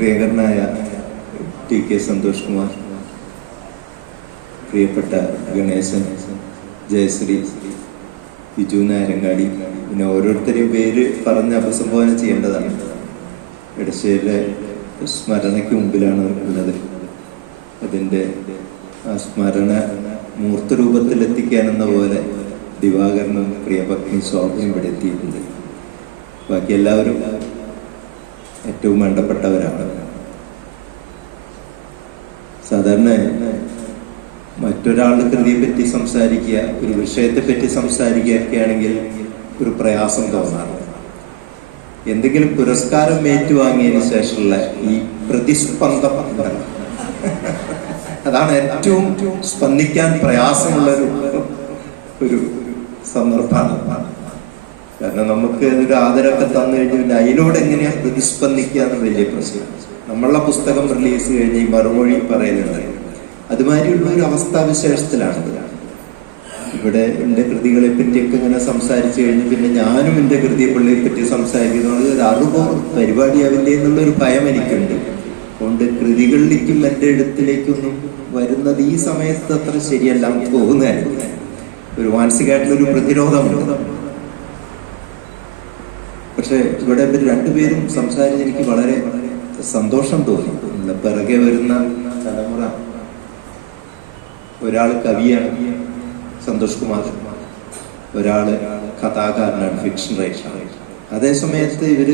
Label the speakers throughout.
Speaker 1: പ്രിയങ്കരനായ T K Santhosh Kumar പ്രിയപ്പെട്ട ഗണേശൻ ജയശ്രീ ബിജു നാരങ്ങാടി പിന്നെ ഓരോരുത്തരെയും പേര് പറഞ്ഞ് അഭിസംബോധന ചെയ്യേണ്ടതാണ്. ഇടശ്ശേരിലെ സ്മരണയ്ക്ക് മുമ്പിലാണ് ഉള്ളത് അതിന്റെ ആ സ്മരണ മൂർത്തരൂപത്തിലെത്തിക്കാനെന്ന പോലെ ദിവാകരനും പ്രിയപത്നി സ്വാമിയും ഇവിടെ എത്തിയിട്ടുണ്ട്. ബാക്കി എല്ലാവരും ഏറ്റവും വേണ്ടപ്പെട്ടവരാണ് സാധാരണ മറ്റൊരാളുടെ കൃതിയെ പറ്റി സംസാരിക്കുക ഒരു വിഷയത്തെ പറ്റി സംസാരിക്കുകയൊക്കെ ആണെങ്കിൽ ഒരു പ്രയാസം തോന്നാറുണ്ട് എന്തെങ്കിലും പുരസ്കാരം ഏറ്റുവാങ്ങിയതിന് ശേഷമുള്ള ഈ പ്രതിസ്പന്ദം. അതാണ് ഏറ്റവും സ്പന്ദിക്കാൻ പ്രയാസമുള്ള ഒരു ഒരു സന്ദർഭമാണ് കാരണം നമുക്ക് ഒരു ആദരവൊക്കെ തന്നു കഴിഞ്ഞു പിന്നെ അതിനോട് എങ്ങനെയാ പ്രതിസ്പന്ദിക്കുക എന്ന് വലിയ പ്രശ്നം. നമ്മളുടെ പുസ്തകം റിലീസ് കഴിഞ്ഞ് ഈ മറുമൊഴി പറയുന്നുണ്ട്. അതുമാതിരിയുള്ള ഒരു അവസ്ഥാവിശേഷത്തിലാണത് ഇവിടെ എന്റെ കൃതികളെ പറ്റിയൊക്കെ ഇങ്ങനെ സംസാരിച്ചു കഴിഞ്ഞ് പിന്നെ ഞാനും എന്റെ കൃതിയെ പള്ളിയെ പറ്റി സംസാരിക്കുന്നത് ഒരു അറിവോ പരിപാടിയാവില്ലേ എന്നുള്ളൊരു ഭയം എനിക്കുണ്ട്. അതുകൊണ്ട് കൃതികളിലേക്കും എന്റെ എഴുത്തിലേക്കൊന്നും വരുന്നത് ഈ സമയത്ത് അത്ര ശരിയല്ല ഒരു തോന്നുകയായിരുന്നു ഒരു പ്രതിരോധം പ്രതിരോധമുണ്ട്. പക്ഷെ ഇവിടെ ഇവർ രണ്ടുപേരും സംസാരിച്ച് എനിക്ക് വളരെ സന്തോഷം തോന്നി. പിറകെ വരുന്ന തലമുറ. ഒരാൾ കവിയാണ് സന്തോഷ് കുമാർ. ഒരാൾ കഥാകാരനാണ് ഫിക്ഷൻ റൈറ്റർ. അതേ സമയത്ത് ഇവർ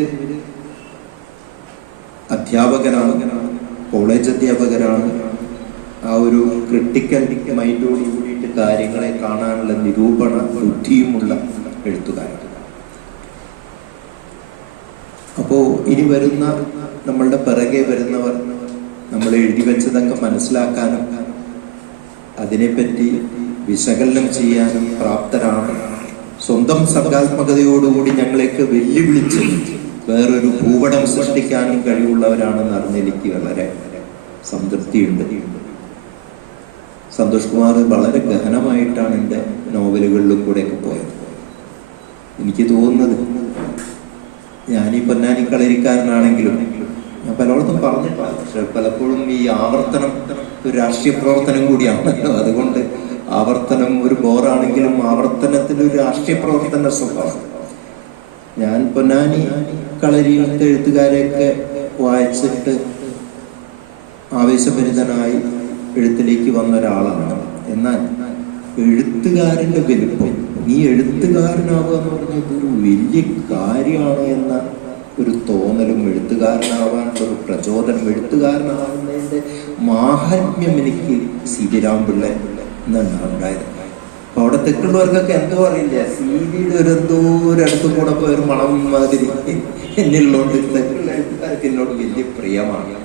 Speaker 1: അധ്യാപകരാണ് കോളേജ് അധ്യാപകരാണ്. ആ ഒരു ക്രിട്ടിക്കൽ മൈൻഡോട് കൂടിയിട്ട് കാര്യങ്ങളെ കാണാനുള്ള നിരൂപണ ബുദ്ധിയുമുള്ള എഴുത്തുകാരാണ്. അപ്പോ ഇനി വരുന്ന നമ്മളുടെ പിറകെ വരുന്നവർ നമ്മൾ എഴുതി വെച്ചതൊക്കെ മനസ്സിലാക്കാനും അതിനെപ്പറ്റി വിശകലനം ചെയ്യാനും പ്രാപ്തരാണ്. സ്വന്തം സർഗാത്മകതയോടുകൂടി ഞങ്ങളെയൊക്കെ വെല്ലുവിളിച്ച് വേറൊരു ഭൂപടം സൃഷ്ടിക്കാനും കഴിവുള്ളവരാണെന്ന് അറിഞ്ഞെനിക്ക് വളരെ സംതൃപ്തിയുണ്ട്. സന്തോഷ് കുമാർ വളരെ ഗഹനമായിട്ടാണ് എന്റെ നോവലുകളിലും കൂടെയൊക്കെ പോയത്. എനിക്ക് തോന്നുന്നത് ഞാൻ പൊന്നാനി കളരിക്കാരനാണെങ്കിലും ഞാൻ പലയിടത്തും പറഞ്ഞിട്ടില്ല. പക്ഷെ പലപ്പോഴും ഈ ആവർത്തനം ഒരു രാഷ്ട്രീയ പ്രവർത്തനം കൂടിയാണല്ലോ. അതുകൊണ്ട് ആവർത്തനം ഒരു ബോറാണെങ്കിലും ആവർത്തനത്തിൽ ഒരു രാഷ്ട്രീയ പ്രവർത്തന സ്വഭാവം. ഞാൻ പൊന്നാനി കളരിയിലത്തെ എഴുത്തുകാരെയൊക്കെ വായിച്ചിട്ട് ആവേശഭരിതനായി എഴുത്തിലേക്ക് വന്ന ഒരാളാണ്. എന്നാൽ എഴുത്തുകാരന്റെ വലുപ്പം നീ എഴുത്തുകാരനാവുക എന്ന് പറഞ്ഞത് ഒരു വലിയ കാര്യമാണ് എന്ന ഒരു തോന്നലും എഴുത്തുകാരനാവാനുള്ള ഒരു പ്രചോദനം എഴുത്തുകാരനാവുന്നതിന്റെ മാഹാത്മ്യം എനിക്ക് സി വി രാംപിള്ള എന്നാണ് ഉണ്ടായത്. അപ്പൊ അവിടെ തെക്കുള്ളവർക്കൊക്കെ എന്തോ അറിയില്ല? സി വിയുടെ ഒരു എന്തോ ഒരിടത്തും കൂടെ പോയ ഒരു മണം മാതിരി എന്നുള്ളതുകൊണ്ട് തെക്കുള്ള എഴുത്തുകാർക്ക് എന്നോട് വലിയ പ്രിയമാണ്.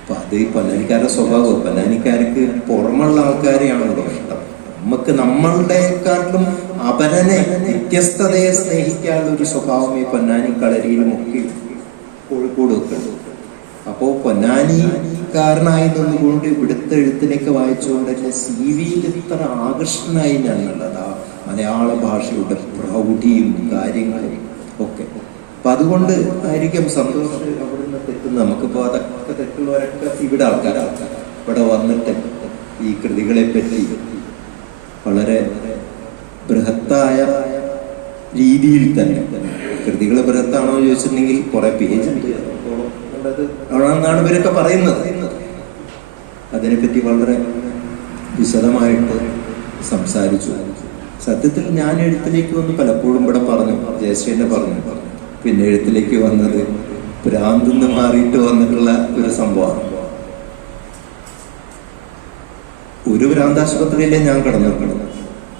Speaker 1: അപ്പൊ അത് പൊന്നാനിക്കാരുടെ സ്വഭാവം. പൊന്നാനിക്കാർക്ക് പുറമുള്ള ആൾക്കാരെയാണല്ലോ. നമുക്ക് നമ്മളുടെക്കാട്ടിലും അപരനെ വ്യത്യസ്തതയെ സ്നേഹിക്കാനുള്ള ഒരു സ്വഭാവം ഈ പൊന്നാനി കളരിയിലും ഒക്കെ കോഴിക്കോട് ഒക്കെ ഉണ്ട് അപ്പോ പൊന്നാനിക്കാരനായി നിന്നുകൊണ്ട് ഇവിടുത്തെ എഴുത്തിനൊക്കെ വായിച്ചുകൊണ്ട് എന്റെ സി വിയിൽ ഇത്ര ആകർഷണനായി ഞാനുള്ളത് ആ മലയാള ഭാഷയുടെ പ്രൗഢിയും കാര്യങ്ങളും ഒക്കെ. അപ്പൊ അതുകൊണ്ട് ആയിരിക്കും സന്തോഷം അവിടുന്ന് തെറ്റുന്നത്. നമുക്കിപ്പോ അതൊക്കെ തെറ്റുള്ളവരൊക്കെ ഇവിടെ ആൾക്കാരാൾക്കാർ ഇവിടെ വന്നിട്ട് ഈ കൃതികളെ പറ്റി വളരെ ബൃഹത്തായ രീതിയിൽ തന്നെ. കൃതികൾ ബൃഹത്താണോ എന്ന് ചോദിച്ചിട്ടുണ്ടെങ്കിൽ കുറെ പേജ് ആണെന്നാണ് ഇവരൊക്കെ പറയുന്നത്. അതിനെപ്പറ്റി വളരെ വിശദമായിട്ട് സംസാരിച്ചു. സത്യത്തിൽ ഞാൻ എഴുത്തിലേക്ക് വന്ന് പലപ്പോഴും ഇവിടെ പറഞ്ഞു ജയശ്രീനെ പറഞ്ഞു. പിന്നെ എഴുത്തിലേക്ക് വന്നത് ഭ്രാന്തിന്ന് മാറിയിട്ട് വന്നിട്ടുള്ള ഒരു സംഭവമാണ് ഒരു ഭ്രാന്താശുപത്രിയിലേ ഞാൻ കിടന്നിട്ടുണ്ട്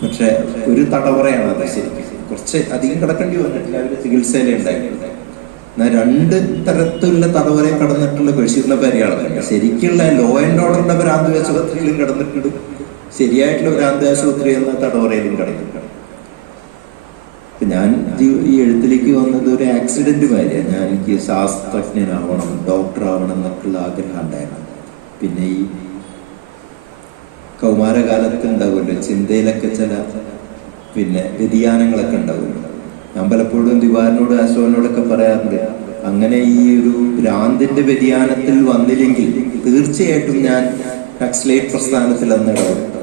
Speaker 1: പക്ഷെ ഒരു തടവറയാണ് അത് ശരിക്കും. കുറച്ച് അധികം കിടക്കേണ്ടി വന്നിട്ടില്ല. അവർ ചികിത്സയിലേ ഉണ്ടായിട്ടുണ്ട് രണ്ട് തരത്തിലുള്ള തടവരെ കടന്നിട്ടുള്ള ബഷീറിനെ പരിയാണ് ശരിക്കുള്ള ലോ ആൻഡ് ഓർഡറിന്റെ ഭ്രാന്തി ആശുപത്രിയിലും കിടന്നിട്ടുണ്ട് ശരിയായിട്ടുള്ള ഭ്രാന്തി ആശുപത്രി എന്ന തടവറയിലും കിടന്നിട്ടുണ്ട് ഞാൻ ഈ എഴുത്തിലേക്ക് വന്നത് ഒരു ആക്സിഡന്റ് മാതിരിയാണ് ഞാൻ എനിക്ക് ശാസ്ത്രജ്ഞനാവണം ഡോക്ടർ ആവണം എന്നൊക്കെയുള്ള ആഗ്രഹം ഉണ്ടായിരുന്നു. പിന്നെ ഈ കൗമാരകാലത്ത് ഉണ്ടാവുമല്ലോ. ചിന്തയിലൊക്കെ ചില പിന്നെ വ്യതിയാനങ്ങളൊക്കെ ഉണ്ടാവുമല്ലോ. ഞാൻ പലപ്പോഴും ദിവാരനോട് അശോകനോടൊക്കെ പറയാറുണ്ട് അങ്ങനെ ഈ ഒരു ഭ്രാന്തിന്റെ വ്യതിയാനത്തിൽ വന്നില്ലെങ്കിൽ തീർച്ചയായിട്ടും ഞാൻ നക്സലേറ്റ് പ്രസ്ഥാനത്തിൽ അന്ന് ഇടപെട്ടു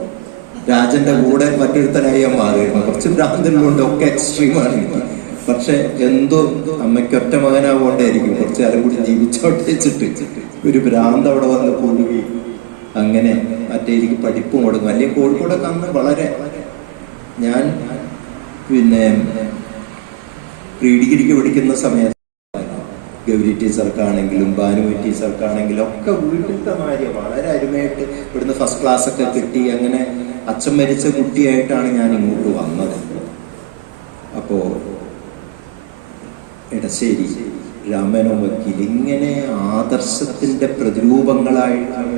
Speaker 1: രാജന്റെ കൂടെ മറ്റൊരുത്തനായി ഞാൻ മാറിയിരുന്നു. കുറച്ച് ഭ്രാന്തിലുണ്ട് ഒക്കെ എക്സ്ട്രീമാണ് പക്ഷെ എന്തോ അമ്മയ്ക്ക് ഒറ്റ മകനാവുകൊണ്ടായിരിക്കും കുറച്ച് കാലം കൂടി ജീവിച്ചോട്ടേച്ചിട്ട് ഒരു ഭ്രാന്ത് അവിടെ വന്ന് കൂടുകയും അങ്ങനെ മറ്റേ എനിക്ക് പഠിപ്പും കൊടുക്കും അല്ലെങ്കിൽ കോഴിക്കോടൊക്കെ അന്ന് വളരെ ഞാൻ പിന്നെ പ്രീ ഡിഗ്രിക്ക് പഠിക്കുന്ന സമയത്ത് ഗൗരി ടീച്ചർക്കാണെങ്കിലും ഭാനുമതി ടീച്ചർക്കാണെങ്കിലും ഒക്കെ വീട്ടിലത്തെ മാര്യ വളരെ അരുമയായിട്ട് ഇവിടുന്ന് ഫസ്റ്റ് ക്ലാസ് ഒക്കെ കിട്ടി അങ്ങനെ അച്ഛൻ മരിച്ച കുട്ടിയായിട്ടാണ് ഞാൻ ഇങ്ങോട്ട് വന്നത് അപ്പോ എടശ്ശേരി രാമനോ വക്കീൽ ഇങ്ങനെ ആദർശത്തിന്റെ പ്രതിരൂപങ്ങളായിട്ടാണ്.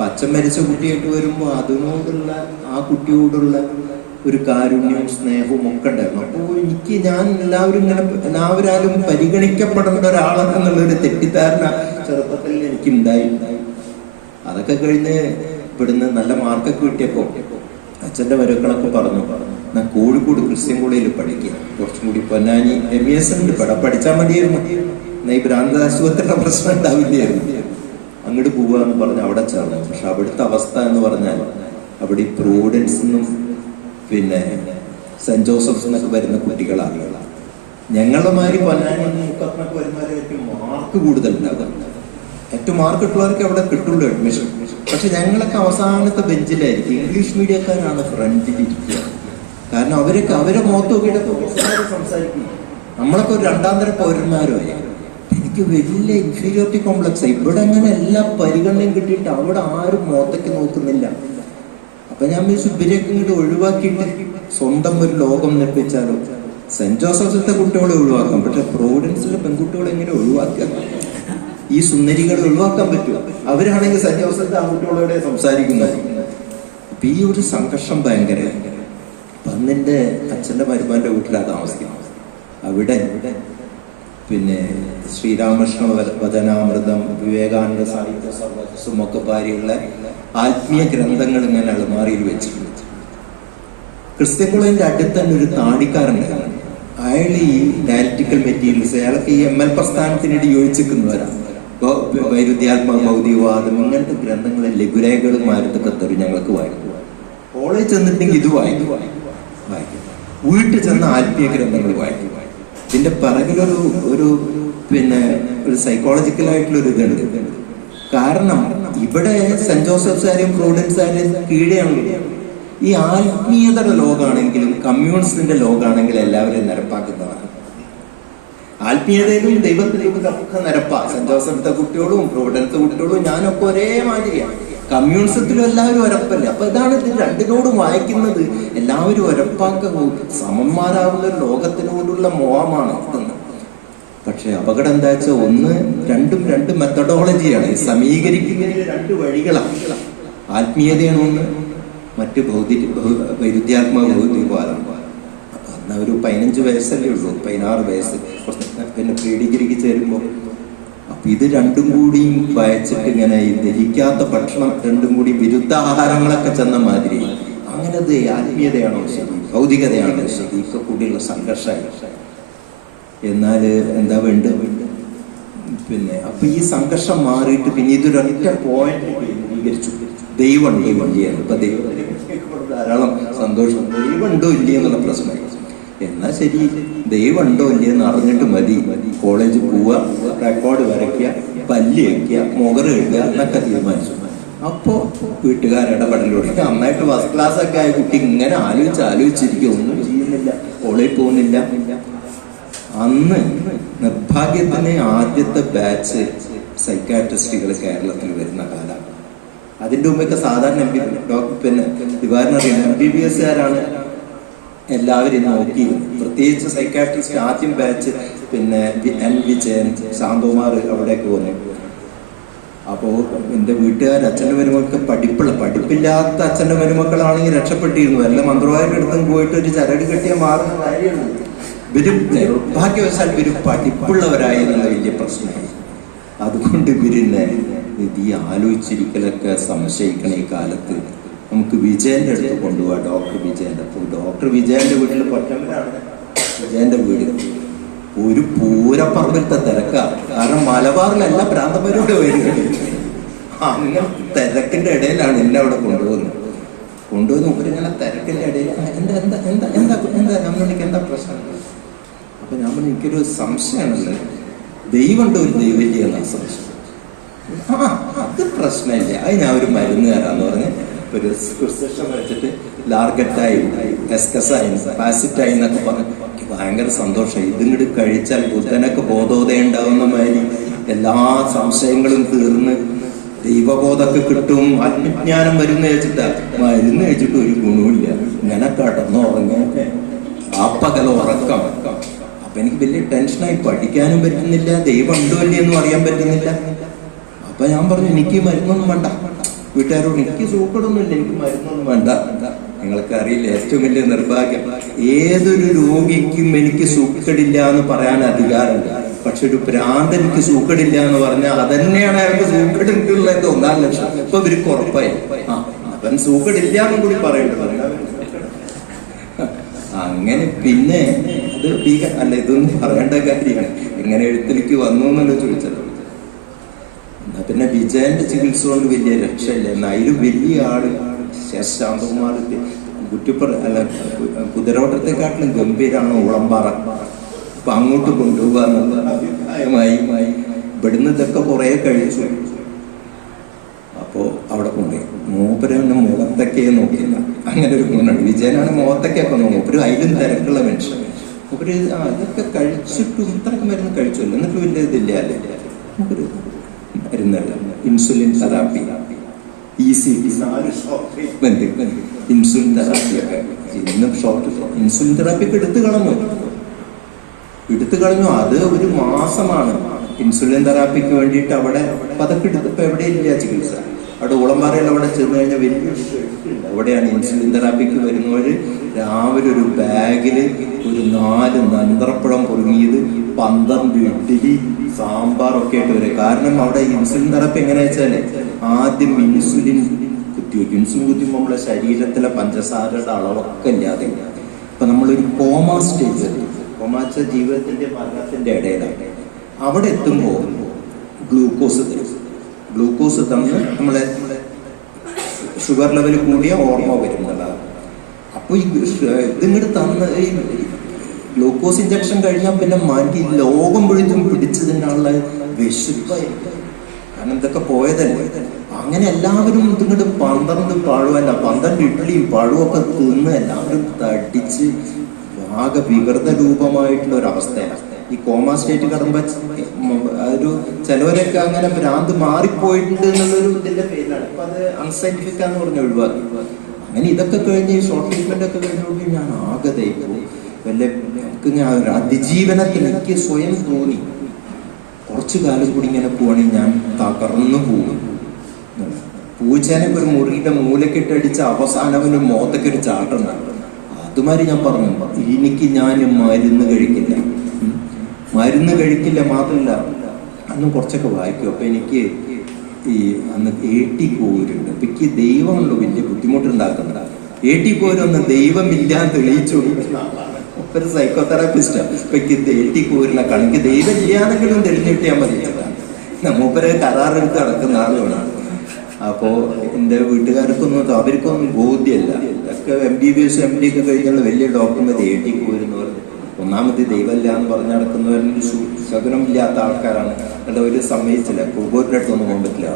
Speaker 1: അപ്പൊ അച്ഛൻ മരിച്ച കുട്ടിയായിട്ട് വരുമ്പോൾ അതിനോടുള്ള ആ കുട്ടിയോടുള്ള ഒരു കാരുണ്യവും സ്നേഹവും ഒക്കെ ഉണ്ടായിരുന്നു. അപ്പോൾ എനിക്ക് ഞാൻ എല്ലാവരും ഇങ്ങനെ എല്ലാവരാലും പരിഗണിക്കപ്പെടേണ്ട ഒരാളെന്നുള്ള ഒരു തെറ്റിദ്ധാരണ ചെറുപ്പത്തിൽ എനിക്ക് ഉണ്ടായി അതൊക്കെ കഴിഞ്ഞ് ഇവിടുന്ന് നല്ല മാർക്കൊക്കെ കിട്ടിയപ്പോ അച്ഛന്റെ മരുക്കളൊക്കെ പറഞ്ഞു. ഞാൻ കോഴിക്കോട് ക്രിസ്ത്യൻ കോളേജിൽ പഠിക്കുക. കുറച്ചും കൂടി പൊന്നാനി എം എസ് ഉണ്ട് പട പഠിച്ചാൽ മതിയായിരുന്നു. എന്നാ ഈ ഭ്രാന്താശുപത്രിയുടെ പ്രശ്നം ഉണ്ടാവില്ലായിരുന്നു. അങ്ങോട്ട് പോവാന്ന് പറഞ്ഞ് അവിടെ ചേർന്നു. പക്ഷെ അവിടുത്തെ അവസ്ഥ എന്ന് പറഞ്ഞാൽ അവിടെ ഈ പ്രൂഡൻസ് എന്നും പിന്നെ സെന്റ് ജോസഫ്സ് എന്നൊക്കെ വരുന്ന കുട്ടികളാണ്. ഞങ്ങളുടെ മാതിരി പൊന്നാനി വരുന്നവരെ മാർക്ക് കൂടുതലുണ്ടാകും ഏറ്റവും മാർക്ക് കിട്ടുള്ളവർക്ക് അവിടെ കിട്ടുള്ളൂ അഡ്മിഷൻ പക്ഷെ ഞങ്ങളൊക്കെ അവസാനത്തെ ബെഞ്ചിലായിരിക്കും ഇംഗ്ലീഷ് മീഡിയക്കാരാണ് ഫ്രണ്ടിൽ ഇരിക്കുക. കാരണം അവരൊക്കെ അവരെ മുഖത്ത് നോക്കിയിട്ട് സംസാരിക്കും. നമ്മളൊക്കെ ഒരു രണ്ടാം തരം പൗരന്മാരുമായി എനിക്ക് വലിയ ഇൻഫീരിയോറിറ്റി കോംപ്ലക്സ് ഇവിടെ അങ്ങനെ എല്ലാ പരിഗണനയും കിട്ടിയിട്ട് അവിടെ ആരും മോത്തയ്ക്ക് നോക്കുന്നില്ല. അപ്പൊ ഞാൻ ഈ ഇവരെയൊക്കെ ഇങ്ങോട്ട് ഒഴിവാക്കിയിട്ട് സ്വന്തം ഒരു ലോകം നിർമ്മിച്ചാലോ? സെന്റ് ജോസഫിലത്തെ കുട്ടികളെ ഒഴിവാക്കാം. പക്ഷെ പ്രോവിഡൻസിലെ പെൺകുട്ടികളെ എങ്ങനെ ഒഴിവാക്കാം ഈ സുന്ദരികളെ ഒഴിവാക്കാൻ പറ്റുമോ? അവരാണെങ്കിൽ സെന്റ് ജോസഫിന്റെ ആൺകുട്ടികളോടെ സംസാരിക്കുന്നത്. അപ്പൊ ഈ ഒരു സംഘർഷം ഭയങ്കര. പന്നിന്റെ അച്ഛന്റെ മരുമാന്റെ വീട്ടിലാണ് താമസിക്കുന്നത്. അവിടെ പിന്നെ ശ്രീരാമകൃഷ്ണ വചനാമൃതം വിവേകാനന്ദ സാഹിത്യ സർവസ്വം ഒക്കെ പാരിയുള്ള ആത്മീയ ഗ്രന്ഥങ്ങൾ ഇങ്ങനെ അളുമാറിയിൽ വെച്ചിട്ടുണ്ട്. ക്രിസ്ത്യൻ കോളേജിന്റെ അടുത്ത് തന്നെ ഒരു താടിക്കാരുണ്ടായിരുന്നു അയാൾ ഈ ഡയലക്ടിക്കൽ മെറ്റീരിയൽസ് അയാളൊക്കെ ഈ എം എൽ പ്രസ്ഥാനത്തിനിടെ യോജിച്ചിരിക്കുന്നവരാണ് വൈരുദ്ധ്യാത്മക ഭൗതികവാദം ഇങ്ങനത്തെ ഗ്രന്ഥങ്ങളെ ലഘുരേഖകളും മാരത്തൊക്കെ തരും ഞങ്ങൾക്ക് വായിക്കും. കോളേജ് ചെന്നിട്ടുണ്ടെങ്കിൽ ഇത് വായിക്കും. വായിക്കും. വീട്ടിൽ ചെന്ന ആത്മീയ ഗ്രന്ഥങ്ങൾ വായിക്കും. ഇതിന്റെ പിറകിലൊരു ഒരു പിന്നെ ഒരു സൈക്കോളജിക്കൽ ആയിട്ടുള്ള ഒരു ഇതുണ്ട്. കാരണം ഇവിടെ സെന്റ് ജോസഫ്സാരെയും പ്രൂഡൻസാരെയും കീഴെയാണ് ഈ ആത്മീയതയുടെ ലോകമാണെങ്കിലും കമ്മ്യൂണിസ്റ്റിന്റെ ലോകമാണെങ്കിലും എല്ലാവരെയും നിരപ്പാക്കുന്നതാണ്. ആത്മീയതയിലും ദൈവത്തിലും ഒക്കെ നിരപ്പാ. സെന്റ് ജോസഫിന്റെ കുട്ടികളും പ്രൂഡൻസ് കുട്ടികളും ഞാനൊക്കെ ഒരേ മാതിരിയാണ് കമ്മ്യൂണിസത്തിലും എല്ലാവരും ഒരപ്പല്ലേ? അപ്പൊ ഇതാണ് ഇത് രണ്ടിനോടും വായിക്കുന്നത്. എല്ലാവരും ഒരപ്പാക്ക സമന്മാരാകുന്ന ഒരു ലോകത്തിനോടുള്ള മോഹമാണ് പക്ഷെ അപകടം എന്താ വെച്ചാൽ ഒന്ന് രണ്ടും രണ്ട് മെത്തഡോളജിയാണ് ഈ സമീകരിക്കുന്നതിന് രണ്ട് വഴികളാണ്. ആത്മീയതയാണ് ഒന്ന് മറ്റ് ഭൗതിക വൈരുദ്ധ്യാത്മക ഭൗതികവാദം അന്ന് ഒരു പതിനഞ്ച് വയസ്സല്ലേ ഉള്ളൂ പതിനാറ് വയസ്സ്. പിന്നെ പ്രീ ഡിഗ്രിക്ക് ചേരുമ്പോൾ ഇത് രണ്ടും കൂടിയും വായിച്ചിട്ട് ഇങ്ങനെ ഈ ദഹിക്കാത്ത ഭക്ഷണം രണ്ടും കൂടി വിരുദ്ധ ആഹാരങ്ങളൊക്കെ ചെന്ന മാതിരി. അങ്ങനത് ആത്മീയതയാണോ ശരി? ഭൗതികതയാണോ ശരി? ഒക്കെ കൂടിയുള്ള സംഘർഷമായി. എന്നാൽ എന്താ വേണ്ട പിന്നെ അപ്പൊ ഈ സംഘർഷം മാറിയിട്ട് പിന്നെ ഇതൊരൊറ്റ പോയിന്റ് അംഗീകരിച്ചു ദൈവം ദൈവം ചെയ്യാൻ ഇപ്പൊ ദൈവം ധാരാളം സന്തോഷം. ദൈവം ഉണ്ടോ ഇല്ലേ എന്നുള്ള പ്രശ്നമായി. എന്നാ ശരി. ദൈവം ഉണ്ടോ ഇല്ലേ എന്ന് അറിഞ്ഞിട്ട് മതി. കോളേജ് പോവുക റെക്കോർഡ് വരയ്ക്കുക പല്ല് വയ്ക്കുക മുഖറ് കഴുകുക എന്നൊക്കെ തീരുമാനിച്ചു. അപ്പോ വീട്ടുകാരിടപെടലോടെ നന്നായിട്ട് ഫസ്റ്റ് ക്ലാസ് ഒക്കെ ആയ കുട്ടി ഇങ്ങനെ ആലോചിച്ച് ആലോചിച്ചിരിക്കും ഒന്നും ചെയ്യുന്നില്ല. കോളേജ് പോകുന്നില്ല. അന്ന് നിർഭാഗ്യത്തിന് ആദ്യത്തെ ബാച്ച് സൈക്കാട്രിസ്റ്റുകൾ കേരളത്തിൽ വരുന്ന കാലം. അതിന്റെ മുമ്പൊക്കെ സാധാരണ എം ബി ഡോക്ടർ പിന്നെ ദിവാരൻ അറിയാം എം ബി ബി എസ്കാരാണ് എല്ലാവരും നോക്കി പ്രത്യേകിച്ച് സൈക്കാട്രിസ്റ്റ് ആദ്യം ബാച്ച് പിന്നെ എൻ വിജയൻ ശാന്തകുമാർ അവിടേക്ക് വന്നു. അപ്പോൾ എന്റെ വീട്ടുകാർ അച്ഛന്റെ മരുമക്കൾ പഠിപ്പുള്ള പഠിപ്പില്ലാത്ത അച്ഛന്റെ മരുമക്കളാണെങ്കിൽ രക്ഷപ്പെട്ടിരുന്നു. അല്ല മന്ത്രവാദിയുടെ അടുത്തും പോയിട്ട് ഒരു ചരട് കെട്ടിയാൽ മാറുന്ന കാര്യമാണ്. ഇവർ നിർഭാഗ്യവശാൽ ഇവർ പഠിപ്പുള്ളവരായി എന്നുള്ള വലിയ പ്രശ്നമായി. അതുകൊണ്ട് ഇവരിന്നെ ഈ ആലോചിച്ചിരിക്കലൊക്കെ സംശയിക്കണ ഈ കാലത്ത് നമുക്ക് വിജയന്റെ അടുത്ത് കൊണ്ടുപോവാ. ഡോക്ടർ വിജയന്റെ. അപ്പോൾ ഡോക്ടർ വിജയന്റെ വീട്ടിൽ പൊറ്റമ്പലാണ് വിജയന്റെ വീട്. ഒരു പൂരപ്പറമ്പിലത്തെ തിരക്ക. കാരണം മലബാറിലല്ല പ്രാന്തപരോട് വരികയാണ് അങ്ങനെ തിരക്കിന്റെ ഇടയിലാണ് എന്നെ അവിടെ കൊണ്ടുപോകുന്നത്. കൊണ്ടുപോയി ഇവരിങ്ങനെ തിരക്കിന്റെ ഇടയിൽ "ആ, എന്താ എന്താ എന്താ എന്താ എന്താ? നമ്മളിക്ക് എന്താ പ്രശ്നം? അപ്പൊ ഞാൻ പറഞ്ഞു എനിക്കൊരു സംശയമാണല്ലോ ദൈവമുണ്ട് ഒരു ദൈവമില്ല എന്നാണ് സംശയം അത് പ്രശ്നമില്ല. അത് ഞാൻ ഒരു മരുന്ന് തരാന്ന് പറഞ്ഞ് ഒരു ഭയങ്കര സന്തോഷം ഇതിങ്ങോട്ട് കഴിച്ചാൽ ബുദ്ധനൊക്കെ ബോധോദയം ഉണ്ടാവുന്ന മാതിരി എല്ലാ സംശയങ്ങളും തീർന്ന് ദൈവബോധമൊക്കെ കിട്ടും ആത്മജ്ഞാനം വരുന്ന കഴിച്ചിട്ടാ മരുന്ന് കഴിച്ചിട്ട് ഒരു ഗുണമില്ല ഇങ്ങനെ കടന്നു ഉറങ്ങ ആപ്പകല ഉറക്കം. അപ്പൊ എനിക്ക് വലിയ ടെൻഷനായി പഠിക്കാനും പറ്റുന്നില്ല ദൈവം ഉണ്ടോ ഇല്ലയെന്നും അറിയാൻ പറ്റുന്നില്ല. അപ്പൊ ഞാൻ പറഞ്ഞു എനിക്ക് മരുന്നൊന്നും വേണ്ട. വീട്ടുകാരോട് എനിക്ക് സൂക്കടൊന്നുമില്ല എനിക്ക് മരുന്നൊന്നും വേണ്ട. നിങ്ങൾക്ക് അറിയില്ല ഏറ്റവും വലിയ നിർഭാഗ്യം ഏതൊരു രോഗിക്കും എനിക്ക് സൂക്കടില്ല എന്ന് പറയാൻ അധികാരമുണ്ട്. പക്ഷെ ഒരു ഭ്രാന്ത് എനിക്ക് സൂക്കടില്ല എന്ന് പറഞ്ഞാൽ അതന്നെയാണ് അയാൾക്ക് സൂക്കടുള്ള ഒന്നാം ലക്ഷം ഇപ്പൊ ഇവർക്ക് ഉറപ്പായി ആ അവൻ സൂക്കടില്ല എന്നും കൂടി പറയേണ്ടത് അങ്ങനെ പിന്നെ അത് അല്ല ഇതൊന്നും പറയേണ്ട കാര്യമാണ്. എങ്ങനെ എഴുത്തിലേക്ക് വന്നു എന്നല്ലോ ചോദിച്ചത്. പിന്നെ വിജയന്റെ ചികിത്സ കൊണ്ട് വലിയ രക്ഷയില്ല. എന്നാൽ വലിയ ആൾ ശാന്തകുമാർ കുറ്റിപ്പുറ അല്ല കുതിരോട്ടത്തെക്കാട്ടിലും ഗംഭീരാണ് ഉളമ്പാറ അപ്പൊ അങ്ങോട്ട് കൊണ്ടുപോകാന്നുള്ള അഭിപ്രായമായി ഇവിടുന്ന് കുറെ കഴിച്ചു. അപ്പോ അവിടെ കൊണ്ടുപോയി മൂപ്പരവന്റെ മുഖത്തൊക്കെ നോക്കില്ല. അങ്ങനെ ഒരു ഗുണമാണ് വിജയനാണ് മുഖത്തൊക്കെ ഒക്കെ നോക്കും. മൂപ്പര് അതിലും തിരക്കുള്ള മനുഷ്യൻ. മൂപ്പര് ആ ഇതൊക്കെ കഴിച്ചിട്ടും ഇത്രയൊക്കെ മരുന്ന് കഴിച്ചല്ലോ എന്നിട്ട് വലിയ ഇതില്ല. അല്ലേ മൂപ്പര് മരുന്നല്ല insulin therapy. E C insulin therapy ഒക്കെ. ഇന്നും ഷോർട്ട് ഇൻസുലിൻ തെറാപ്പി ഒക്കെ എടുത്തു കളഞ്ഞു. എടുത്തു കളഞ്ഞു. അത് ഒരു മാസമാണ്. ഇൻസുലിൻ തെറാപ്പിക്ക് വേണ്ടിയിട്ട് അവിടെ പതൊക്കെ എവിടെ എവിടെയില്ല ചികിത്സ. അവിടെ ഉളമ്പാറയിൽ അവിടെ ചെന്ന് കഴിഞ്ഞാൽ വലിയ അവിടെയാണ് ഇൻസുലിൻ തെറാപ്പിക്ക് വരുന്നവര് രാവിലെ ഒരു ബാഗിൽ ഒരു നാല് നന്ത്രപ്പഴം പൊറുങ്ങിയത് പന്ത്രണ്ട് ഇഡ്ഡലി സാമ്പാറൊക്കെ ആയിട്ട് വരും കാരണം അവിടെ ഇൻസുലിൻ തറപ്പ് എങ്ങനെയാ വെച്ചാൽ ആദ്യം ഇൻസുലിൻ കുത്തിവെക്കും. ഇൻസുലിൻ കുത്തിവെക്കുമ്പോൾ നമ്മളെ ശരീരത്തിലെ പഞ്ചസാരയുടെ അളവൊക്കെ ഇല്ലാതെ. ഇപ്പൊ നമ്മളൊരു കോമ സ്റ്റേജ് കോമാച്ച ജീവിതത്തിന്റെ മരണത്തിന്റെ ഇടയിലാണ്. അവിടെ എത്തുമ്പോൾ ഗ്ലൂക്കോസ് തരും. ഗ്ലൂക്കോസ് തന്ന് നമ്മളെ ഷുഗർ ലെവൽ കൂടിയ ഓർമ്മ വരുന്നതാണ് അപ്പൊ ഈ ഇതിങ്ങോട്ട് തന്ന ഈ ഗ്ലൂക്കോസ് ഇഞ്ചക്ഷൻ കഴിഞ്ഞാൽ പിന്നെ മാറ്റി ലോകം മുഴുവൻ പിടിച്ചു തന്നെയുള്ള വിശുദ്ധായി കാരണം ഇതൊക്കെ പോയതല്ലേ? അങ്ങനെ എല്ലാവരും ഇതിങ്ങോട്ട് പന്ത്രണ്ട് പഴുവല്ല പന്ത്രണ്ട് ഇഡ്ഡലിയും പഴവും ഒക്കെ തിന്ന് എല്ലാവരും തടിച്ച് ആകെ വികൃത രൂപമായിട്ടുള്ള ഒരു അവസ്ഥയാണ്. ഈ കോമ സ്റ്റേറ്റ് കടമ്പ ഒരു ചിലവരൊക്കെ അങ്ങനെ ഭ്രാന്ത് മാറിപ്പോയിട്ടുണ്ട് എന്നുള്ളൊരു ഇതിന്റെ പേരിലാണ്. അപ്പൊ അത് അൺസൈന്റിഫിക് ആന്ന് പറഞ്ഞ് ഒഴിവാക്കി. അങ്ങനെ ഇതൊക്കെ കഴിഞ്ഞ് ഷോർട്ട് ട്രീറ്റ്മെന്റ് ഒക്കെ കഴിഞ്ഞുകൊണ്ട് ഞാൻ ആകെ തയ്ക്കും വല്ല ഒരു അതിജീവനത്തിൽ എനിക്ക് സ്വയം തോന്നി. കുറച്ചു കാലം കൂടി ഇങ്ങനെ പോവാണെങ്കിൽ ഞാൻ തകർന്നു പോകും. പൂച്ചേനെ ഒരു മുറിയുടെ മൂലക്കെട്ടടിച്ച അവസാനം ഒരു മോത്തൊക്കെ ഒരു ചാട്ടുണ്ടാകും അതുമാതിരി ഞാൻ പറഞ്ഞു എനിക്ക് ഞാൻ മരുന്ന് കഴിക്കില്ല. മരുന്ന് കഴിക്കില്ല മാത്രമല്ല അന്ന് കുറച്ചൊക്കെ വായിക്കും. അപ്പൊ എനിക്ക് ഈ അന്ന് ഏട്ടി പോരുണ്ട് അപ്പൊ എനിക്ക് ദൈവമുണ്ടോ വലിയ ബുദ്ധിമുട്ടുണ്ടാക്കണ്ട ഏട്ടി പോരൊന്ന് ദൈവമില്ലാന്ന് തെളിയിച്ചു കൊടുക്കുന്ന. ഒരു സൈക്കോതെറാപ്പിസ്റ്റാണ് അപ്പൊ എനിക്ക് എ കളിക്ക് ദൈവം ഇല്ലാന്നെങ്കിലും തെളിഞ്ഞിട്ടിയാൽ മതി. നമ്മൂപ്പരെ കരാറെടുത്ത് നടക്കുന്ന ആളുകളാണ്. അപ്പോ എന്റെ വീട്ടുകാർക്കൊന്നും അവർക്കൊന്നും ബോധ്യമല്ല ഒക്കെ M B B S M D ഒക്കെ കഴിഞ്ഞുള്ള വലിയ ഡോക്ടർമാർ തേറ്റി പോരുന്നവർ. ഒന്നാമത് ദൈവമല്ല എന്ന് പറഞ്ഞു നടക്കുന്നവരിൽ ശകുനമില്ലാത്ത ആൾക്കാരാണ്. എന്നിട്ട് ഒരു സമ്മതിച്ചില്ല. കുറുബോരുടെ അടുത്തൊന്നും പോകാൻ പറ്റില്ല.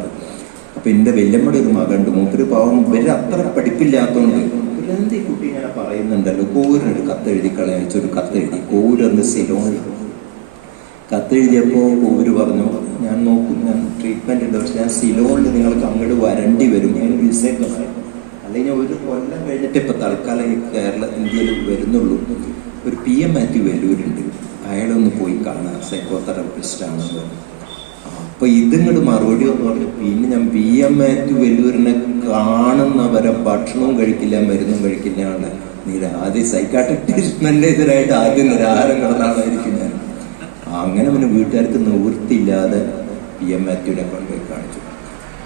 Speaker 1: അപ്പൊ എന്റെ വല്യമ്മയുടെ ഒരു മകണ്ട് മൂപ്പര് പാവം. ഇവരെ അത്ര പഠിപ്പില്ലാത്തതുകൊണ്ട് ഈ കുട്ടി ഇങ്ങനെ പറയുന്നുണ്ടല്ലോ? കോവിനൊരു കത്തെഴുതി കളയച്ചൊരു കത്തെഴുതി. കോവിലെന്ന് സിലോണിൽ കത്തെഴുതിയപ്പോൾ കോര് പറഞ്ഞു ഞാൻ നോക്കും ഞാൻ ട്രീറ്റ്മെന്റ് ഉണ്ട് പക്ഷെ ഞാൻ സിലോണിൽ നിങ്ങൾക്ക് അങ്ങോട്ട് വരേണ്ടി വരും. ഞാൻ വിസയൊക്കെ അല്ലെങ്കിൽ ഒരു കൊല്ലം കഴിഞ്ഞിട്ട് ഇപ്പോൾ തൽക്കാലം കേരള ഇന്ത്യയിൽ വരുന്നുള്ളൂ. ഒരു പി എം മാത്യു വെല്ലൂരുണ്ട്. അയാളൊന്ന് പോയി കാണാൻ സൈക്കോ തെറാപ്പിസ്റ്റാണെന്ന് പറഞ്ഞു അപ്പൊ ഇതിങ്ങോട്ട് മറുപടി എന്ന് പറഞ്ഞു. പിന്നെ ഞാൻ പി എം മാത്യു വെല്ലൂരിനെ കാണുന്നവരെ ഭക്ഷണവും കഴിക്കില്ല മരുന്നും കഴിക്കില്ല ആണ് നീല ആദ്യം സൈക്കാട്രിക് ട്രീറ്റ്മെന്റ് എതിരായിട്ട് ആദ്യം നിരാഹാരം കിടന്നാളായിരിക്കും ഞാൻ. അങ്ങനെ പിന്നെ വീട്ടുകാർക്ക് നിവൃത്തിയില്ലാതെ പി എം മാത്യുവിനെ കൊണ്ടുപോയി കാണിച്ചു.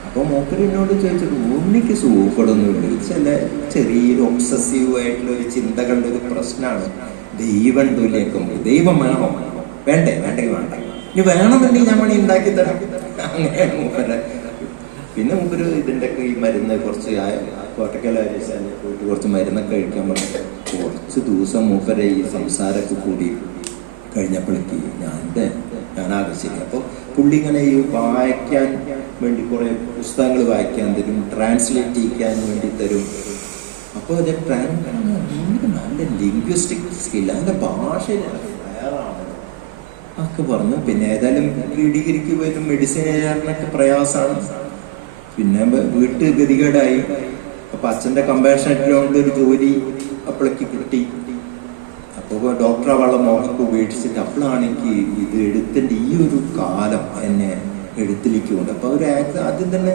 Speaker 1: അപ്പോൾ മൂപ്പര് എന്നോട് ചോദിച്ചത് ഉണ്ണിക്ക് സൂക്കടൊന്നുമില്ല ചില ചെറിയൊരു ഒബ്സസീവ് ആയിട്ടുള്ള ഒരു ചിന്തകളുടെ ഒരു പ്രശ്നമാണ്. ദൈവം തുല്യേക്കുമ്പോൾ. ദൈവം വേണോ. വേണ്ടേ? വേണ്ടെങ്കിൽ വേണ്ട. ഇനി വേണമെന്നുണ്ടെങ്കിൽ ഞാൻ പണി ഉണ്ടാക്കി തരാം അങ്ങനെ മൂപ്പര് പിന്നെ മൂപ്പര് ഇതിന്റെ ഈ മരുന്ന് കുറച്ച് കോട്ടക്കൽ ആര്യശാല പോയിട്ട് കുറച്ച് മരുന്നൊക്കെ കഴിക്കാൻ പറഞ്ഞു കുറച്ച് ദിവസം മൂപ്പരെ ഈ സംസാരമൊക്കെ കൂടി കഴിഞ്ഞപ്പോഴേക്ക് ഞാൻ ഞാൻ ആകർഷിക്കുക അപ്പോൾ പുള്ളി ഇങ്ങനെ ഈ വായിക്കാൻ വേണ്ടി കുറേ പുസ്തകങ്ങൾ വായിക്കാൻ തരും ട്രാൻസ്ലേറ്റ് ചെയ്യിക്കാൻ വേണ്ടി തരും. അപ്പോൾ അത് നല്ല ലിംഗ്വിസ്റ്റിക് സ്കിൽ അതിന്റെ ഭാഷയിൽ ഒക്കെ പറഞ്ഞു. പിന്നെ ഏതായാലും പ്രീ ഡിഗ്രിക്ക് പോയിട്ട് മെഡിസിൻ ചെയ്യാനൊക്കെ പ്രയാസമാണ്. പിന്നെ വീട്ട് ഗതികേടായി അപ്പൊ അച്ഛന്റെ ഗ്രൗണ്ട് ഒരു ജോലി അപ്പോഴേക്ക് കിട്ടി. അപ്പോൾ ഡോക്ടർ അവളുടെ മോഹൊക്കെ ഉപേക്ഷിച്ചിട്ട് അപ്പോഴാണ് എനിക്ക് ഇത് എഴുത്തിന്റെ ഈ ഒരു കാലം എന്നെ എഴുത്തിലേക്ക് കൊണ്ട് അപ്പൊ ഒരു ആദ്യം തന്നെ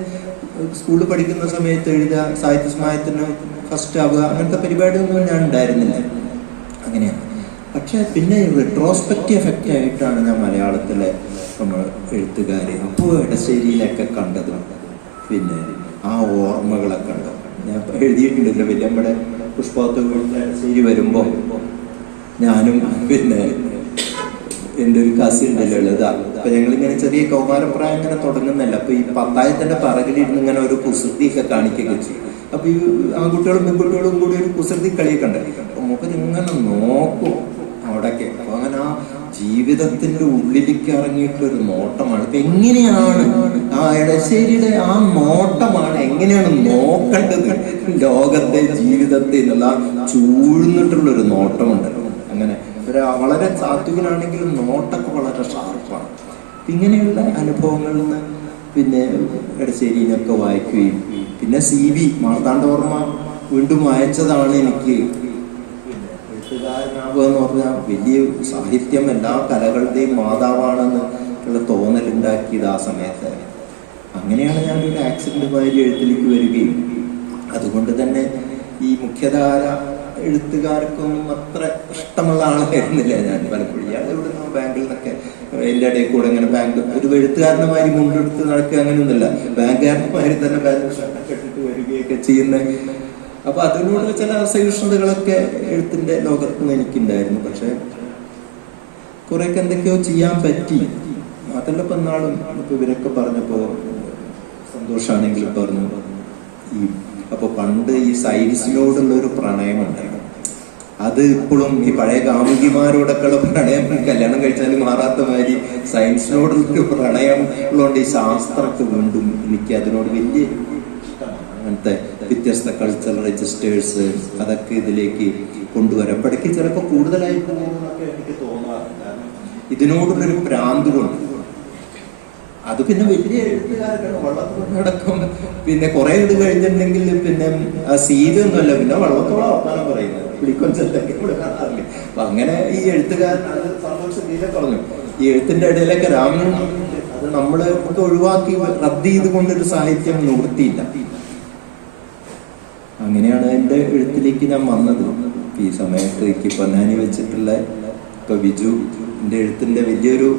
Speaker 1: സ്കൂളിൽ പഠിക്കുന്ന സമയത്ത് എഴുതുക സാഹിത്യ സമായത്തിന് ഫസ്റ്റ് ആവുക അങ്ങനത്തെ പരിപാടിയൊന്നും ഞാൻ ഉണ്ടായിരുന്നില്ല. അങ്ങനെയാണ് പക്ഷെ പിന്നെ റിട്രോസ്പെക്റ്റീവ് എഫക്റ്റ് ആയിട്ടാണ് ഞാൻ മലയാളത്തിലെ നമ്മൾ എഴുത്തുകാരെ അപ്പോൾ ഇടശ്ശേരിയിലൊക്കെ കണ്ടത്. പിന്നെ ആ ഓർമ്മകളൊക്കെ ഉണ്ട് ഞാൻ എഴുതിയിട്ടുണ്ടല്ലോ വലിയ നമ്മുടെ പുഷ്പോത്സവ ശരി വരുമ്പോൾ ഞാനും പിന്നെ എന്റെ ഒരു കസി ഉണ്ടല്ലോ ഉള്ളത് അപ്പൊ ഞങ്ങളിങ്ങനെ ചെറിയ കൗമാരപ്രായം ഇങ്ങനെ തുടങ്ങുന്നല്ല അപ്പൊ ഈ പത്തായത്തിന്റെ പറകിലിരുന്ന് ഇങ്ങനെ ഒരു കുസൃതിയൊക്കെ കാണിക്കുകയൊക്കെ ചെയ്യും. അപ്പൊ ഈ ആൺകുട്ടികളും പെൺകുട്ടികളും കൂടി ഒരു കുസൃതി കളിയൊക്കെ ഉണ്ടായിരിക്കും അപ്പൊ മൂപ്പരിങ്ങനെ നോക്കും അവിടെയൊക്കെ. ജീവിതത്തിന്റെ ഉള്ളിലേക്ക് ഇറങ്ങിയിട്ടുള്ള ഒരു നോട്ടമാണ്. ഇപ്പൊ എങ്ങനെയാണ് ആ ഇടശ്ശേരിയുടെ ആ നോട്ടമാണ് എങ്ങനെയാണ് നോക്കേണ്ടത്? ലോകത്തെ ജീവിതത്തെ എന്നുള്ള ചൂഴ്ന്നിട്ടുള്ള ഒരു നോട്ടമുണ്ടല്ലോ അങ്ങനെ ഒരു വളരെ സാത്വികനാണെങ്കിലും നോട്ടൊക്കെ വളരെ ഷാർപ്പാണ് ഇങ്ങനെയുള്ള അനുഭവങ്ങളിൽ നിന്ന് പിന്നെ ഇടശ്ശേരിയിലൊക്കെ വായിക്കുകയും പിന്നെ സി വി മാർത്താണ്ഡവർമ്മ വീണ്ടും വായിച്ചതാണ് എനിക്ക് എഴുത്തുകാരനാവുക എന്ന് പറഞ്ഞാൽ വലിയ സാഹിത്യം എല്ലാ കലകളുടെയും മാതാവാണെന്ന് ഉള്ള തോന്നലുണ്ടാക്കിയത് ആ സമയത്ത്. അങ്ങനെയാണ് ഞാൻ ഒരു ആക്സിഡന്റ് മാതിരി എഴുത്തിലേക്ക് വരികയും അതുകൊണ്ട് തന്നെ ഈ മുഖ്യധാര എഴുത്തുകാർക്കൊന്നും അത്ര ഇഷ്ടമുള്ള ആളായിരുന്നില്ല ഞാൻ. പലപ്പോഴും ഇയാൾ നിന്ന് ബാങ്കിൽ നിന്നൊക്കെ എന്റെ ഇടയിൽ കൂടെ ഇങ്ങനെ ബാങ്ക് ഒരു എഴുത്തുകാരന്മാരി മുണ്ടെടുത്ത് നടക്കുക അങ്ങനെയൊന്നുമില്ല. ബാങ്കുകാരന്മാർ തന്നെ ബാങ്ക് കെട്ടിട്ട് വരികയൊക്കെ ചെയ്യുന്ന അപ്പൊ അതിനോട് ചില അസഹിഷ്ണുതകളൊക്കെ എഴുത്തിന്റെ ലോകത്ത് എനിക്കുണ്ടായിരുന്നു. പക്ഷെ കുറെയൊക്കെ എന്തൊക്കെയോ ചെയ്യാൻ പറ്റി. അതല്ല ഇപ്പൊ നാളും ഇപ്പൊ ഇവരൊക്കെ പറഞ്ഞപ്പോ സന്തോഷാണെങ്കിൽ പറഞ്ഞു. ഈ അപ്പൊ പണ്ട് ഈ സൈഡ്സിനോടുള്ള ഒരു പ്രണയം ഉണ്ടായിരുന്നു അത് ഇപ്പോഴും ഈ പഴയ കാമുകിമാരോടൊക്കെ ഉള്ള പ്രണയം കല്യാണം കഴിച്ചാലും മാറാത്ത മാതിരി സയൻസിനോടുള്ള പ്രണയം ഉള്ളതുകൊണ്ട് ഈ ശാസ്ത്രമൊക്കെ വീണ്ടും എനിക്ക് അതിനോട് വലിയ അങ്ങനത്തെ വ്യത്യസ്ത കൾച്ചറൽ രജിസ്റ്റേഴ്സ് അതൊക്കെ ഇതിലേക്ക് കൊണ്ടുവരാം. ഇടയ്ക്ക് ചിലപ്പോൾ കൂടുതലായി പോകുമെന്നൊക്കെ എനിക്ക് തോന്നാറുണ്ട്. ഇതിനോടുള്ളൊരു ഭ്രാന്ത് കൊണ്ട് അത് പിന്നെ വലിയ എഴുത്തുകാരടക്കം പിന്നെ കുറെ ഇത് കഴിഞ്ഞിട്ടുണ്ടെങ്കിൽ പിന്നെ ആ സീതൊന്നുമല്ല പിന്നെ വള്ളത്തോളം വർത്താനം പറയുന്നത്. പുളിക്കൊഞ്ചൊക്കെ ഇവിടെ കാണാറില്ല? അപ്പൊ അങ്ങനെ ഈ എഴുത്തുകാരൻ അത് സന്തോഷ പറഞ്ഞു. ഈ എഴുത്തിന്റെ ഇടയിലൊക്കെ രാമൻ അത് നമ്മൾ ഒഴിവാക്കി റദ്ദ് ചെയ്ത് കൊണ്ടൊരു സാഹിത്യം നിവൃത്തിയില്ല. അങ്ങനെയാണ് എന്റെ എഴുത്തിലേക്ക് ഞാൻ വന്നത്. ഈ സമയത്ത് എനിക്ക് പൊന്നാനി വെച്ചിട്ടുള്ള ഇപ്പൊ ബിജു എന്റെ എഴുത്തിന്റെ വലിയൊരു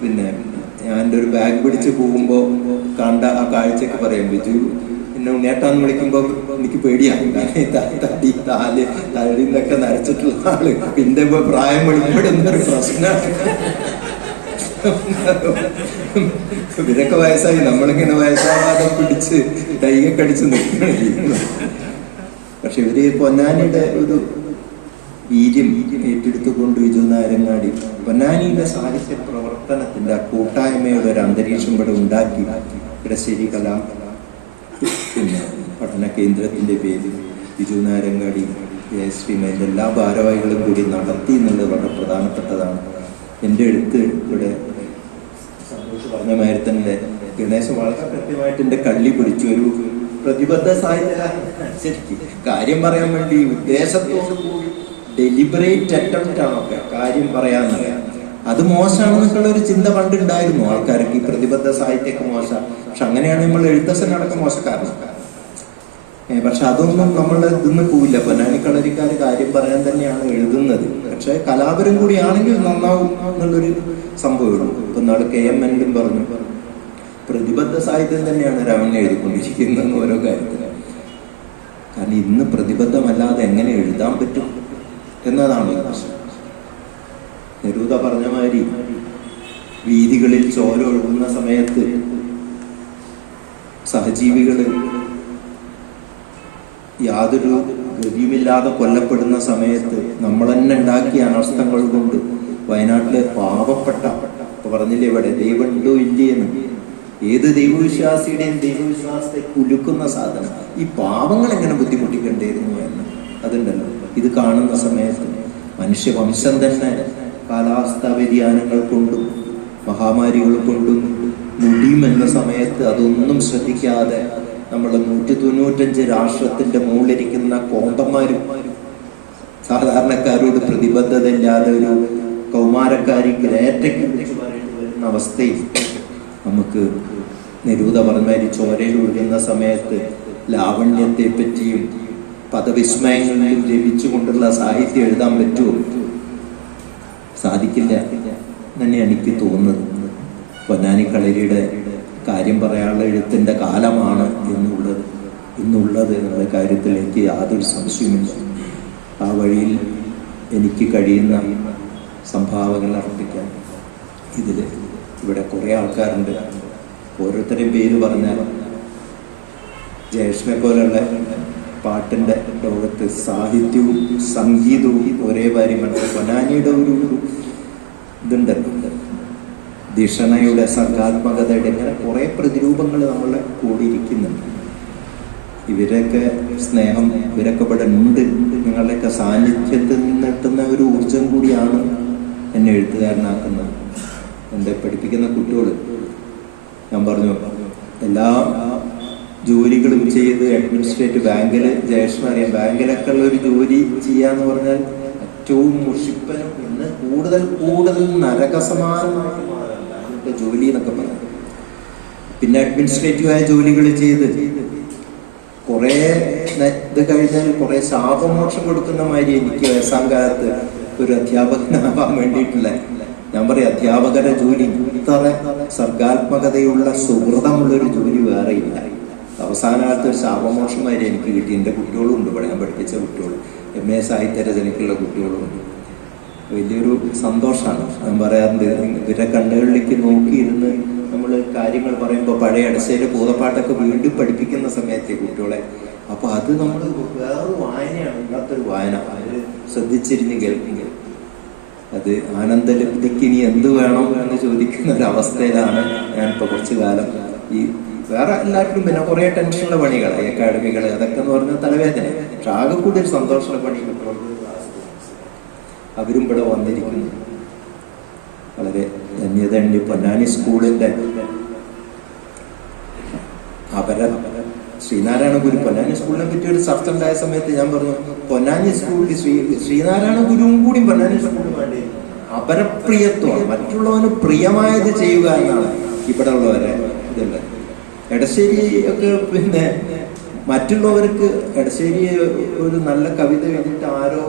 Speaker 1: പിന്നെ ഞാൻ എന്റെ ഒരു ബാഗ് പിടിച്ച് പോകുമ്പോ കണ്ട ആ കാഴ്ചയൊക്കെ പറയാം ബിജു എന്നെ ഉണ്ണേട്ടാന്ന് വിളിക്കുമ്പോൾ എനിക്ക് പേടിയാണ് തടി താൽ തടി എന്നൊക്കെ നരച്ചിട്ടുള്ള ആൾ. പിന്നെ പ്രായം വെളിപ്പെടുന്ന ഒരു പ്രശ്നമാണ് ഇവരൊക്കെ വയസ്സായി. നമ്മളിങ്ങനെ വയസ്സാവാതെ പിടിച്ച് കൈകെ കടിച്ച് നിൽക്കുകയാണ് പക്ഷെ ഇവർ പൊന്നാനിയുടെ ഒരു വീര്യം ഏറ്റെടുത്തുകൊണ്ട് വിജു നാരങ്ങാടി പൊന്നാനിയുടെ സാഹിത്യ പ്രവർത്തനത്തിന്റെ കൂട്ടായ്മയുടെ ഒരു അന്തരീക്ഷം ഇവിടെ ഉണ്ടാക്കി. ഇടശ്ശേരി കലാ പിന്നെ പഠന കേന്ദ്രത്തിന്റെ പേരിൽ വിജു നാരങ്ങാടി എല്ലാ ഭാരവാഹികളും കൂടി നടത്തി എന്നുള്ളത് വളരെ പ്രധാനപ്പെട്ടതാണ്. എന്റെ എഴുത്ത് ഇവിടെ പറഞ്ഞ മാതിരി തന്നെ ഗണേശൻ വളരെ കൃത്യമായിട്ട് എന്റെ കള്ളി പിടിച്ചു ഒരു പ്രതിബദ്ധ സാഹിത്യകാരൻ ശരിക്കും കാര്യം പറയാൻ വേണ്ടി ഉദ്ദേശത്തോടു കൂടി ഡെലിബറേറ്റ് അറ്റംപ്റ്റ് ആണൊക്കെ കാര്യം പറയാന്നറിയാം അത് മോശമാണെന്നൊക്കെയുള്ള ഒരു ചിന്ത പണ്ടുണ്ടായിരുന്നു. ആൾക്കാർക്ക് ഈ പ്രതിബദ്ധ സാഹിത്യമൊക്കെ മോശം. പക്ഷെ അങ്ങനെയാണ് നമ്മൾ എഴുത്തച്ഛനടക്കം മോശക്കാരനാണ് ഏ, പക്ഷെ അതൊന്നും നമ്മൾ ഇന്ന് പോവില്ല. പൊന്നാനി കളരിക്കാർ കാര്യം പറയാൻ തന്നെയാണ് എഴുതുന്നത്. പക്ഷെ കലാപരം കൂടിയാണെങ്കിൽ നന്നാവും എന്നുള്ളൊരു സംഭവമാണ് ഇപ്പൊ നാളെ കെ എം എന്നും പറഞ്ഞു. പ്രതിബദ്ധ സാഹിത്യം തന്നെയാണ് രമൺ എഴുതിക്കൊണ്ടിരിക്കുന്നത് ഓരോ കാര്യത്തിന് കാരണം ഇന്ന് പ്രതിബദ്ധമല്ലാതെ എങ്ങനെ എഴുതാൻ പറ്റും എന്നതാണ് പ്രശ്നം. നെരൂത പറഞ്ഞ മാതിരി വീതികളിൽ ചോര ഒഴുകുന്ന സമയത്ത് സഹജീവികൾ യാതൊരു ഗതിയുമില്ലാതെ കൊല്ലപ്പെടുന്ന സമയത്ത് നമ്മൾ തന്നെ ഉണ്ടാക്കിയ അനർത്ഥങ്ങൾ കൊണ്ട് വയനാട്ടിലെ പാവപ്പെട്ട ഇപ്പൊ പറഞ്ഞില്ലേ ഇവിടെ ദൈവമുണ്ടോ ഇല്ലേന്ന് ഏത് ദൈവവിശ്വാസിയുടെയും ദൈവവിശ്വാസത്തെ കുലുക്കുന്ന സാധനം. ഈ പാവങ്ങൾ എങ്ങനെ ബുദ്ധിമുട്ടിക്കേണ്ടിയിരുന്നു എന്ന് അതുണ്ടല്ലോ. ഇത് കാണുന്ന സമയത്ത് മനുഷ്യവംശം തന്നെ കാലാവസ്ഥാ വ്യതിയാനങ്ങൾ കൊണ്ടും മഹാമാരികൾ കൊണ്ടും മുടിയും എന്ന സമയത്ത് അതൊന്നും ശ്രദ്ധിക്കാതെ നമ്മൾ നൂറ്റി തൊണ്ണൂറ്റഞ്ച് രാഷ്ട്രത്തിന്റെ മുകളിലിരിക്കുന്ന കോന്തന്മാരും സാധാരണക്കാരോട് പ്രതിബദ്ധത ഇല്ലാതെ ഒരു കൗമാരക്കാരി ഗ്രേറ്റയ്ക്ക് വരുന്ന അവസ്ഥയിൽ നമുക്ക് നിരൂത പറഞ്ഞാരി ചോരയിൽ ഒഴുകുന്ന സമയത്ത് ലാവണ്യത്തെ പറ്റിയും പദവിസ്മയങ്ങളിലും ലഭിച്ചുകൊണ്ടുള്ള സാഹിത്യം എഴുതാൻ പറ്റുമോ? സാധിക്കില്ല. തന്നെയാണ് എനിക്ക് തോന്നുന്നത്. പൊന്നാനി കളരിയുടെ കാര്യം പറയാനുള്ള എഴുത്തിന്റെ കാലമാണ് എന്നുള്ളത് ഇന്നുള്ളത് എന്നുള്ള കാര്യത്തിൽ എനിക്ക് യാതൊരു സംശയമില്ല ആ വഴിയിൽ എനിക്ക് കഴിയുന്ന സംഭാവനകൾ അർപ്പിക്കാൻ ഇതിൽ ഇവിടെ കുറേ ആൾക്കാരുണ്ട്. ഓരോരുത്തരെയും പേര് പറഞ്ഞാൽ ജയേഷിനെ പോലെയുള്ള പാട്ടിന്റെ ലോകത്ത് സാഹിത്യവും സംഗീതവും ഒരേ കാര്യമാണ് പൊനാനിയുടെ ഒരു ഇതുണ്ടല്ലോ. ധിഷണയുടെ സർഗാത്മകതയുടെ ഇങ്ങനെ കുറെ പ്രതിരൂപങ്ങൾ നമ്മളെ കൂടിയിരിക്കുന്നുണ്ട്. ഇവരൊക്കെ സ്നേഹം ഇവരൊക്കെ ഇവിടെ ഉണ്ട്. നിങ്ങളുടെയൊക്കെ സാന്നിധ്യത്തിൽ നിന്ന് കിട്ടുന്ന ഒരു ഊർജം കൂടിയാണ് എന്നെ എഴുത്തുകാരനാക്കുന്നത്. എന്റെ പഠിപ്പിക്കുന്ന കുട്ടികൾ ഞാൻ പറഞ്ഞു എല്ലാ ജോലികളും ചെയ്ത് അഡ്മിനിസ്ട്രേറ്റീവ് ബാങ്കിൽ ജയേഷൻ അറിയാം. ബാങ്കിലൊക്കെ ഉള്ള ഒരു ജോലി ചെയ്യാന്ന് പറഞ്ഞാൽ ഏറ്റവും മുഷിപ്പനും ഇന്ന് കൂടുതൽ കൂടുതൽ നരകസമാനമായി ബാങ്കിന്റെ ജോലി എന്നൊക്കെ പറയാം. പിന്നെ അഡ്മിനിസ്ട്രേറ്റീവ് ആയ ജോലികൾ ചെയ്ത് കുറെ ഇത് കഴിഞ്ഞാൽ കുറെ ശാപമോക്ഷം കൊടുക്കുന്ന മാതിരി എനിക്ക് വയസ്സാം കാലത്ത് ഒരു അധ്യാപകനാവാൻ വേണ്ടിയിട്ടില്ല ഞാൻ പറയാം അധ്യാപകരുടെ ജോലി ഇത്ര സർഗാത്മകതയുള്ള സുഹൃതമുള്ള ഒരു ജോലി വേറെ ഇല്ല. അവസാന കാലത്ത് ഒരു ശാപമോക്ഷമാതിരി എനിക്ക് കിട്ടി. എന്റെ കുട്ടികളും ഉണ്ട് ഞാൻ പഠിപ്പിച്ച കുട്ടികൾ എം എ സാഹിത്യ രചനയ്ക്കുള്ള കുട്ടികളും ഉണ്ട്. വലിയൊരു സന്തോഷമാണ് ഞാൻ പറയാറുണ്ട് ഇവരുടെ കണ്ണുകളിലേക്ക് നോക്കിയിരുന്ന് നമ്മൾ കാര്യങ്ങൾ പറയുമ്പോൾ പഴയ അടച്ചയിലെ പൂതപ്പാട്ടൊക്കെ വീണ്ടും പഠിപ്പിക്കുന്ന സമയത്തെ കുട്ടികളെ. അപ്പൊ അത് നമ്മൾ വേറൊരു വായനയാണ് ഇല്ലാത്തൊരു വായന. അവർ ശ്രദ്ധിച്ചിരുന്ന് കേൾക്കുന്നത് അത് ആനന്ദലബ്ധിക്ക് ഇനി എന്ത് വേണം എന്ന് ചോദിക്കുന്ന ഒരു അവസ്ഥയിലാണ് ഞാൻ ഇപ്പൊ കുറച്ചു കാലം ഈ വേറെ എല്ലാവർക്കും പിന്നെ കുറെ ടെൻഷനുള്ള പണികൾ അക്കാഡമികൾ അതൊക്കെ എന്ന് പറഞ്ഞാൽ തലവേദന. പക്ഷെ ആകെ കൂടി ഒരു സന്തോഷമുള്ള പണി കുട്ടികൾക്ക് അവരും ഇവിടെ വന്നിരിക്കുന്നു. വളരെ ധന്യതയുണ്ട് പൊന്നാനി സ്കൂളിന്റെ അപര ശ്രീനാരായണ ഗുരു പൊന്നാനി സ്കൂളിനെ പറ്റി ഒരു ചർച്ച ഉണ്ടായ സമയത്ത് ഞാൻ പറഞ്ഞു പൊന്നാനി സ്കൂളിൽ ശ്രീ ശ്രീനാരായണ ഗുരുവും കൂടി പൊന്നാനി സ്കൂളിൽ വേണ്ടി അപരപ്രിയത്വം മറ്റുള്ളവന് പ്രിയമായത് ചെയ്യുക എന്നാണ് ഇവിടെ ഉള്ളവരെ ഇതുണ്ട്. എടശ്ശേരി ഒക്കെ പിന്നെ മറ്റുള്ളവർക്ക് എടശ്ശേരി ഒരു നല്ല കവിത എഴുതിയിട്ട് ആരോ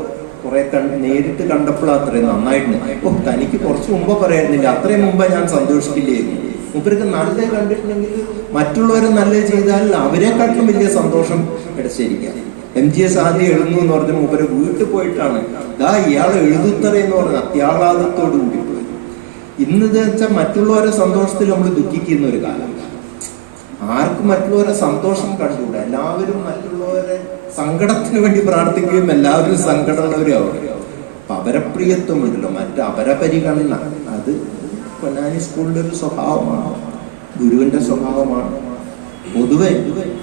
Speaker 1: കുറെ നേരിട്ട് കണ്ടപ്പോൾ അത്രയും നന്നായിട്ടുണ്ട്. ഓ തനിക്ക് കുറച്ച് മുമ്പ് പറയായിരുന്നില്ല. അത്രയും മുമ്പ് ഞാൻ സന്തോഷിക്കില്ലായിരുന്നു മൂപ്പർക്ക് നല്ലത് കണ്ടിട്ടുണ്ടെങ്കിൽ മറ്റുള്ളവരെ നല്ലത് ചെയ്താൽ അവരെക്കാട്ടിലും വലിയ സന്തോഷം ഇടശ്ശേരിക്കാം എം ജി എസ് ആദ്യം എഴുതുന്നു എന്ന് പറഞ്ഞ മൂപ്പര് വീട്ടിൽ പോയിട്ടാണ്. ദാ ഇയാൾ എഴുതുത്തറ എന്ന് പറഞ്ഞ അത്യാഹ്ലാദത്തോട് കൂടി പോയി ഇന്ന് വെച്ചാൽ മറ്റുള്ളവരെ സന്തോഷത്തിൽ നമ്മൾ ദുഃഖിക്കുന്ന ഒരു കാലം. ആർക്കും മറ്റുള്ളവരെ സന്തോഷം കണ്ടുകൂടാ. എല്ലാവരും മറ്റുള്ളവരെ സങ്കടത്തിന് വേണ്ടി പ്രാർത്ഥിക്കുകയും എല്ലാവരും സങ്കടമുള്ളവരാവും. അപ്പൊ അപരപ്രിയത്വം ഉണ്ടല്ലോ മറ്റ് അപരപരിഗണന അത് പൊന്നാനി സ്കൂളിന്റെ ഒരു സ്വഭാവമാണ്. ഗുരുവിന്റെ സ്വഭാവമാണ്. പൊതുവെ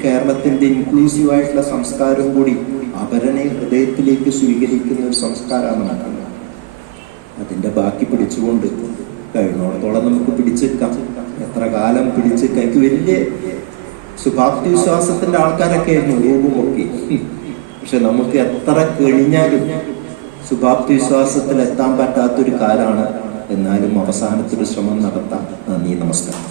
Speaker 1: കേരളത്തിന്റെ ഇൻക്ലൂസീവ് ആയിട്ടുള്ള സംസ്കാരം കൂടി അപരനെ ഹൃദയത്തിലേക്ക് സ്വീകരിക്കുന്ന ഒരു സംസ്കാരമാണ് നടക്കുന്നത് അതിന്റെ ബാക്കി പിടിച്ചുകൊണ്ട് കഴിയുന്നിടത്തോളം നമുക്ക് പിടിച്ചെടുക്കാം എത്ര കാലം പിടിച്ചെടുക്കാം എനിക്ക് വലിയ ശുഭാപ്തി വിശ്വാസത്തിന്റെ ആൾക്കാരൊക്കെ ആയിരുന്നു രൂപമൊക്കെ പക്ഷെ നമുക്ക് എത്ര കഴിഞ്ഞാലും ശുഭാപ്തി വിശ്വാസത്തിൽ എത്താൻ പറ്റാത്തൊരു കാലാണ് എന്നാലും അവസാനത്തൊരു ശ്രമം നടത്താം നന്ദി നമസ്കാരം.